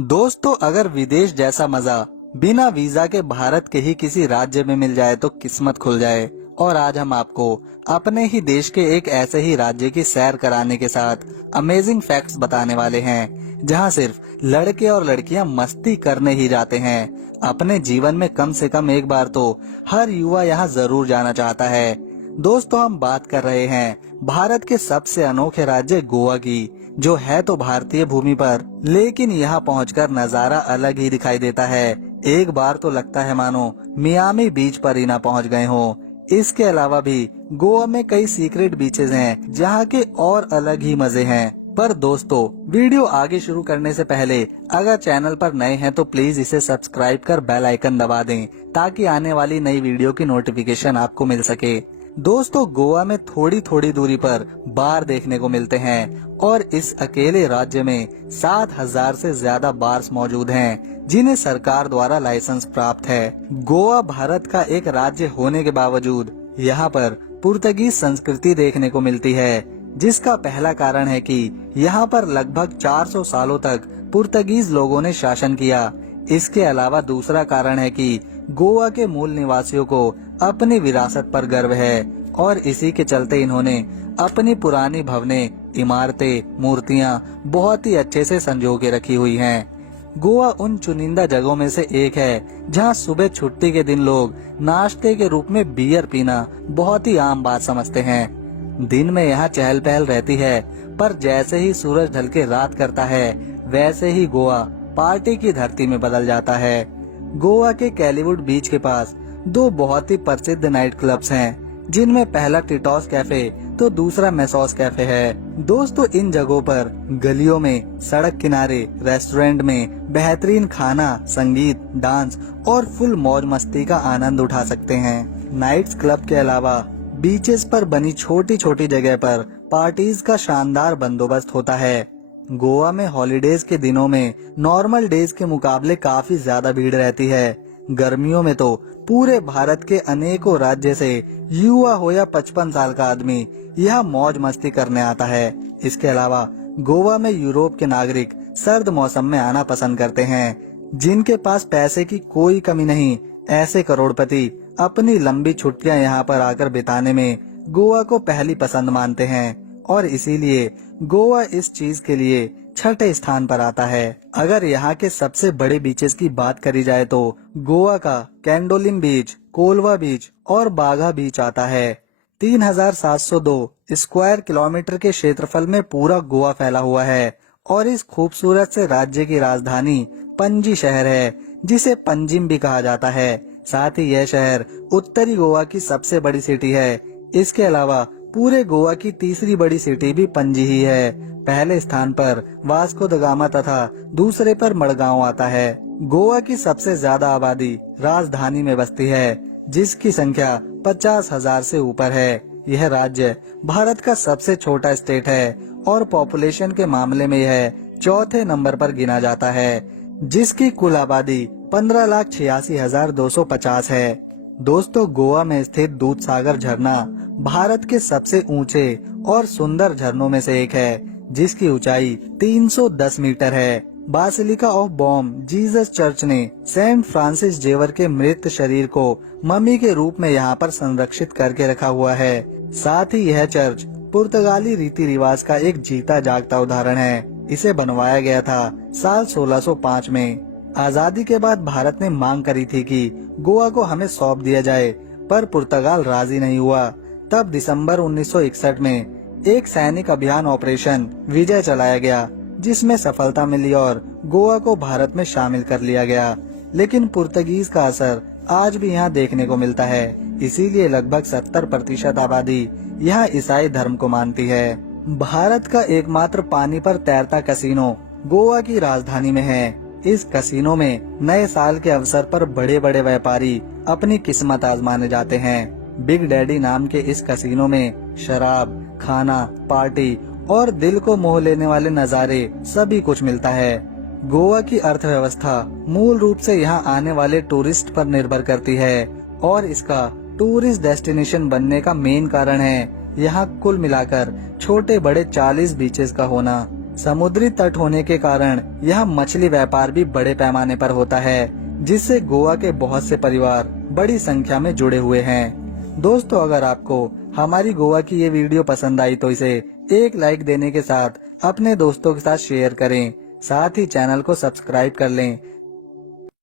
दोस्तों, अगर विदेश जैसा मजा बिना वीजा के भारत के ही किसी राज्य में मिल जाए तो किस्मत खुल जाए। और आज हम आपको अपने ही देश के एक ऐसे ही राज्य की सैर कराने के साथ अमेजिंग फैक्ट्स बताने वाले हैं, जहां सिर्फ लड़के और लड़कियां मस्ती करने ही जाते हैं। अपने जीवन में कम से कम एक बार तो हर युवा यहां जरूर जाना चाहता है। दोस्तों, हम बात कर रहे हैं भारत के सबसे अनोखे राज्य गोवा की, जो है तो भारतीय भूमि पर, लेकिन यहाँ पहुंचकर नजारा अलग ही दिखाई देता है। एक बार तो लगता है मानो मियामी बीच पर ही ना पहुंच गए हो। इसके अलावा भी गोवा में कई सीक्रेट बीचेस हैं, जहाँ के और अलग ही मजे हैं। पर दोस्तों, वीडियो आगे शुरू करने से पहले अगर चैनल पर नए हैं तो प्लीज इसे सब्सक्राइब कर बेल आइकन दबा दें, ताकि आने वाली नई वीडियो की नोटिफिकेशन आपको मिल सके। दोस्तों, गोवा में थोड़ी थोड़ी दूरी पर बार देखने को मिलते हैं और इस अकेले राज्य में 7,000 से ज्यादा बार्स मौजूद हैं, जिन्हें सरकार द्वारा लाइसेंस प्राप्त है। गोवा भारत का एक राज्य होने के बावजूद यहाँ पर पुर्तगीज संस्कृति देखने को मिलती है, जिसका पहला कारण है कि यहाँ पर लगभग 400 सालों तक पुर्तगीज लोगों ने शासन किया। इसके अलावा दूसरा कारण है कि गोवा के मूल निवासियों को अपनी विरासत पर गर्व है और इसी के चलते इन्होंने अपनी पुरानी भवनें, इमारतें, मूर्तियां बहुत ही अच्छे से संजो के रखी हुई हैं। गोवा उन चुनिंदा जगहों में से एक है जहां सुबह छुट्टी के दिन लोग नाश्ते के रूप में बियर पीना बहुत ही आम बात समझते हैं। दिन में यहाँ चहल पहल रहती है, पर जैसे ही सूरज ढल के रात करता है, वैसे ही गोवा पार्टी की धरती में बदल जाता है। गोवा के कैलीवुड बीच के पास दो बहुत ही प्रसिद्ध नाइट क्लब्स हैं, जिनमें पहला टिटॉस कैफे तो दूसरा मेसॉस कैफे है। दोस्तों, इन जगहों पर गलियों में, सड़क किनारे, रेस्टोरेंट में बेहतरीन खाना, संगीत, डांस और फुल मौज मस्ती का आनंद उठा सकते हैं। नाइट्स क्लब के अलावा बीचेस पर बनी छोटी छोटी जगह पर पार्टीज का शानदार बंदोबस्त होता है। गोवा में हॉलीडेज के दिनों में नॉर्मल डेज के मुकाबले काफी ज्यादा भीड़ रहती है। गर्मियों में तो पूरे भारत के अनेकों राज्य से युवा हो या 55 साल का आदमी यहाँ मौज मस्ती करने आता है। इसके अलावा गोवा में यूरोप के नागरिक सर्द मौसम में आना पसंद करते हैं। जिनके पास पैसे की कोई कमी नहीं, ऐसे करोड़पति अपनी लंबी छुट्टियां यहाँ पर आकर बिताने में गोवा को पहली पसंद मानते हैं और इसीलिए गोवा इस चीज के लिए छठे स्थान पर आता है। अगर यहाँ के सबसे बड़े बीचेस की बात करी जाए तो गोवा का कैंडोलिम बीच, कोलवा बीच और बागा बीच आता है। 3,702 स्क्वायर किलोमीटर के क्षेत्रफल में पूरा गोवा फैला हुआ है और इस खूबसूरत से राज्य की राजधानी पणजी शहर है, जिसे पंजिम भी कहा जाता है। साथ ही यह शहर उत्तरी गोवा की सबसे बड़ी सिटी है। इसके अलावा पूरे गोवा की तीसरी बड़ी सिटी भी पणजी ही है। पहले स्थान पर वास्को द गामा तथा दूसरे पर मडगांव आता है। गोवा की सबसे ज्यादा आबादी राजधानी में बसती है, जिसकी संख्या 50,000 से ऊपर है। यह राज्य भारत का सबसे छोटा स्टेट है और पॉपुलेशन के मामले में यह चौथे नंबर पर गिना जाता है, जिसकी कुल आबादी 15,86,250 है। दोस्तों, गोवा में स्थित दूध सागर झरना भारत के सबसे ऊंचे और सुंदर झरनों में से एक है, जिसकी ऊंचाई 310 मीटर है। Basilica of Bom Jesus church ने सेंट फ्रांसिस जेवर के मृत शरीर को मम्मी के रूप में यहाँ पर संरक्षित करके रखा हुआ है। साथ ही यह चर्च पुर्तगाली रीति रिवाज का एक जीता जागता उदाहरण है। इसे बनवाया गया था साल 1605 में। आजादी के बाद भारत ने मांग करी थी कि गोवा को हमें सौंप दिया जाए, पर पुर्तगाल राजी नहीं हुआ। तब दिसंबर 1961 में एक सैनिक अभियान ऑपरेशन विजय चलाया गया, जिसमें सफलता मिली और गोवा को भारत में शामिल कर लिया गया। लेकिन पुर्तगीज का असर आज भी यहाँ देखने को मिलता है, इसीलिए लगभग 70% आबादी यहाँ ईसाई धर्म को मानती है। भारत का एकमात्र पानी पर तैरता कैसीनो गोवा की राजधानी में है। इस कैसीनो में नए साल के अवसर पर बड़े बड़े व्यापारी अपनी किस्मत आजमाने जाते हैं। बिग डैडी नाम के इस कैसीनो में शराब, खाना, पार्टी और दिल को मोह लेने वाले नजारे सभी कुछ मिलता है। गोवा की अर्थव्यवस्था मूल रूप से यहाँ आने वाले टूरिस्ट पर निर्भर करती है और इसका टूरिस्ट डेस्टिनेशन बनने का मेन कारण है यहाँ कुल मिलाकर छोटे बड़े 40 बीचेस का होना। समुद्री तट होने के कारण यह मछली व्यापार भी बड़े पैमाने पर होता है, जिससे गोवा के बहुत से परिवार बड़ी संख्या में जुड़े हुए हैं। दोस्तों, अगर आपको हमारी गोवा की ये वीडियो पसंद आई तो इसे एक लाइक देने के साथ अपने दोस्तों के साथ शेयर करें। साथ ही चैनल को सब्सक्राइब कर लें